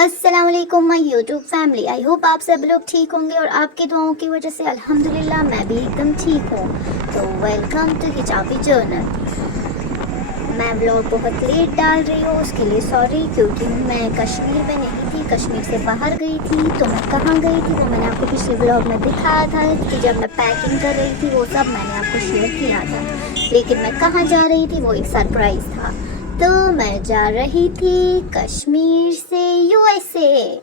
अस्सलाम वालेकुम my YouTube family. I hope आप सब लोग ठीक होंगे और आपकी दुआओं की वजह से अल्हम्दुलिल्लाह मैं भी एकदम ठीक हूँ। तो वेलकम टू हिजाबी जर्नल। मैं व्लॉग बहुत लेट डाल रही हूँ, उसके लिए सॉरी, क्योंकि मैं कश्मीर में नहीं थी, कश्मीर से बाहर गई थी। तो मैं कहाँ गई थी वो मैंने आपको पिछले व्लॉग में दिखाया था कि जब मैं पैकिंग कर रही थी वो सब मैंने आपको शेयर किया था। लेकिन मैं कहाँ जा रही थी वो एक सरप्राइज़ था। तो मैं जा रही थी कश्मीर से यूएसए।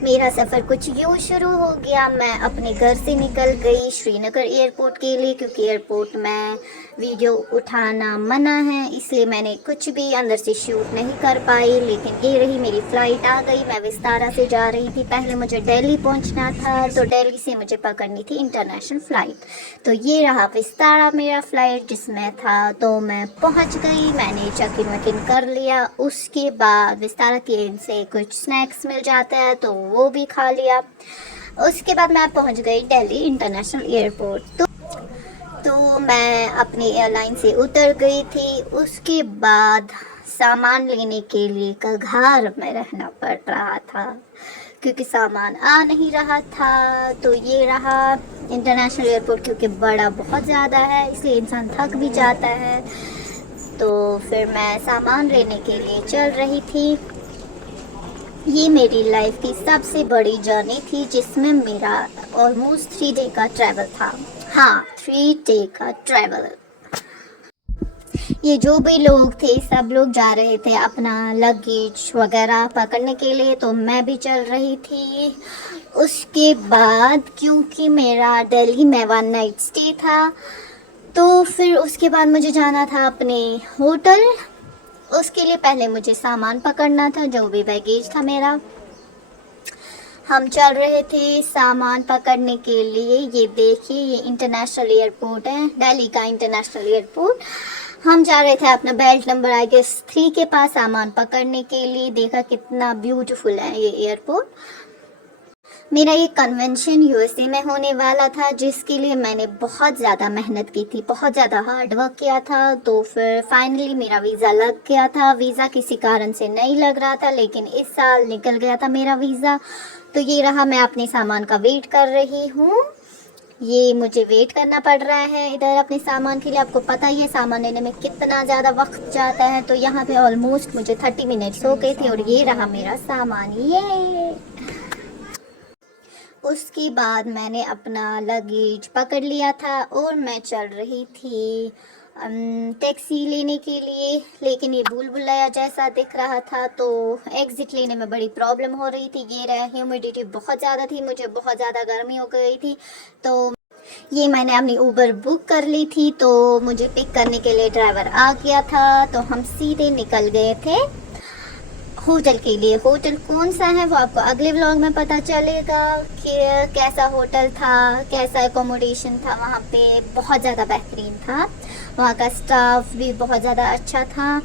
मेरा सफ़र कुछ यूँ शुरू हो गया। मैं अपने घर से निकल गई श्रीनगर एयरपोर्ट के लिए, क्योंकि एयरपोर्ट में वीडियो उठाना मना है, इसलिए मैंने कुछ भी अंदर से शूट नहीं कर पाई। लेकिन ये रही मेरी फ़्लाइट आ गई। मैं विस्तारा से जा रही थी। पहले मुझे दिल्ली पहुंचना था, तो दिल्ली से मुझे पकड़नी थी इंटरनेशनल फ़्लाइट। तो ये रहा विस्तारा मेरा फ़्लाइट जिसमें था। तो मैं पहुंच गई, मैंने चेक इन वेक इन कर लिया। उसके बाद विस्तारा के से कुछ स्नैक्स मिल जाता है तो वो भी खा लिया। उसके बाद मैं पहुंच गई दिल्ली इंटरनेशनल एयरपोर्ट। तो मैं अपनी एयरलाइन से उतर गई थी। उसके बाद सामान लेने के लिए कगार में रहना पड़ रहा था, क्योंकि सामान आ नहीं रहा था। तो ये रहा इंटरनेशनल एयरपोर्ट, क्योंकि बड़ा बहुत ज़्यादा है इसलिए इंसान थक भी जाता है। तो फिर मैं सामान लेने के लिए चल रही थी। ये मेरी लाइफ की सबसे बड़ी जर्नी थी, जिसमें मेरा ऑलमोस्ट 3 डे का ट्रैवल था। हाँ, 3 डे का ट्रैवल। ये जो भी लोग थे सब लोग जा रहे थे अपना लगेज वगैरह पकड़ने के लिए, तो मैं भी चल रही थी। उसके बाद क्योंकि मेरा दिल्ली में 1 नाइट स्टे था, तो फिर उसके बाद मुझे जाना था अपने होटल। उसके लिए पहले मुझे सामान पकड़ना था, जो भी बैगेज था मेरा। हम चल रहे थे सामान पकड़ने के लिए। ये देखिए, ये इंटरनेशनल एयरपोर्ट है, दिल्ली का इंटरनेशनल एयरपोर्ट। हम जा रहे थे अपना बेल्ट नंबर आई गेस 3 के पास सामान पकड़ने के लिए। देखा कितना ब्यूटीफुल है ये एयरपोर्ट। मेरा ये कन्वेंशन यूएसए में होने वाला था, जिसके लिए मैंने बहुत ज़्यादा मेहनत की थी, बहुत ज़्यादा हार्ड वर्क किया था। तो फिर फाइनली मेरा वीज़ा लग गया था। वीज़ा किसी कारण से नहीं लग रहा था, लेकिन इस साल निकल गया था मेरा वीज़ा। तो ये रहा, मैं अपने सामान का वेट कर रही हूँ। ये मुझे वेट करना पड़ रहा है इधर अपने सामान के लिए। आपको पता ही है सामान लेने में कितना ज़्यादा वक्त जाता है। तो यहाँ पे ऑलमोस्ट मुझे 30 मिनट्स हो गए थे। और ये रहा मेरा सामान। ये उसके बाद मैंने अपना लगेज पकड़ लिया था और मैं चल रही थी टैक्सी लेने के लिए। लेकिन ये भूल भुलैया जैसा दिख रहा था, तो एग्ज़िट लेने में बड़ी प्रॉब्लम हो रही थी। ये रहा, ह्यूमिडिटी बहुत ज़्यादा थी, मुझे बहुत ज़्यादा गर्मी हो गई थी। तो ये मैंने अपनी उबर बुक कर ली थी, तो मुझे पिक करने के लिए ड्राइवर आ गया था। तो हम सीधे निकल गए थे होटल के लिए। होटल कौन सा है वो आपको अगले व्लॉग में पता चलेगा कि कैसा होटल था, कैसा एकोमोडेशन था। वहाँ पे बहुत ज़्यादा बेहतरीन था, वहाँ का स्टाफ भी बहुत ज़्यादा अच्छा था।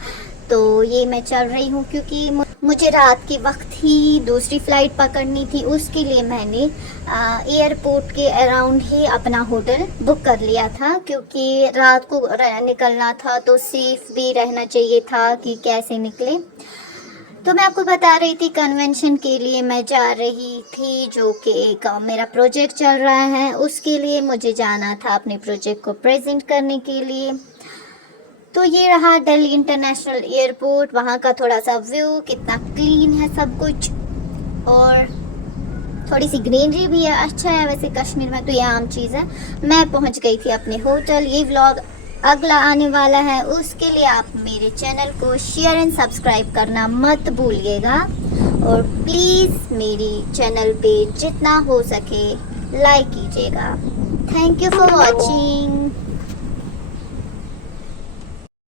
तो ये मैं चल रही हूँ क्योंकि मुझे रात के वक्त ही दूसरी फ़्लाइट पकड़नी थी। उसके लिए मैंने एयरपोर्ट के अराउंड ही अपना होटल बुक कर लिया था, क्योंकि रात को निकलना था तो सेफ भी रहना चाहिए था कि कैसे निकले। तो मैं आपको बता रही थी कन्वेंशन के लिए मैं जा रही थी, जो कि एक मेरा प्रोजेक्ट चल रहा है। उसके लिए मुझे जाना था अपने प्रोजेक्ट को प्रेजेंट करने के लिए। तो ये रहा दिल्ली इंटरनेशनल एयरपोर्ट। वहाँ का थोड़ा सा व्यू, कितना क्लीन है सब कुछ, और थोड़ी सी ग्रीनरी भी है। अच्छा है वैसे कश्मीर में, तो ये आम चीज़ है। मैं पहुँच गई थी अपने होटल। ये व्लॉग अगला आने वाला है, उसके लिए आप मेरे चैनल को शेयर एंड सब्सक्राइब करना मत भूलिएगा। और प्लीज़ मेरी चैनल पे जितना हो सके लाइक कीजिएगा। Thank you for watching.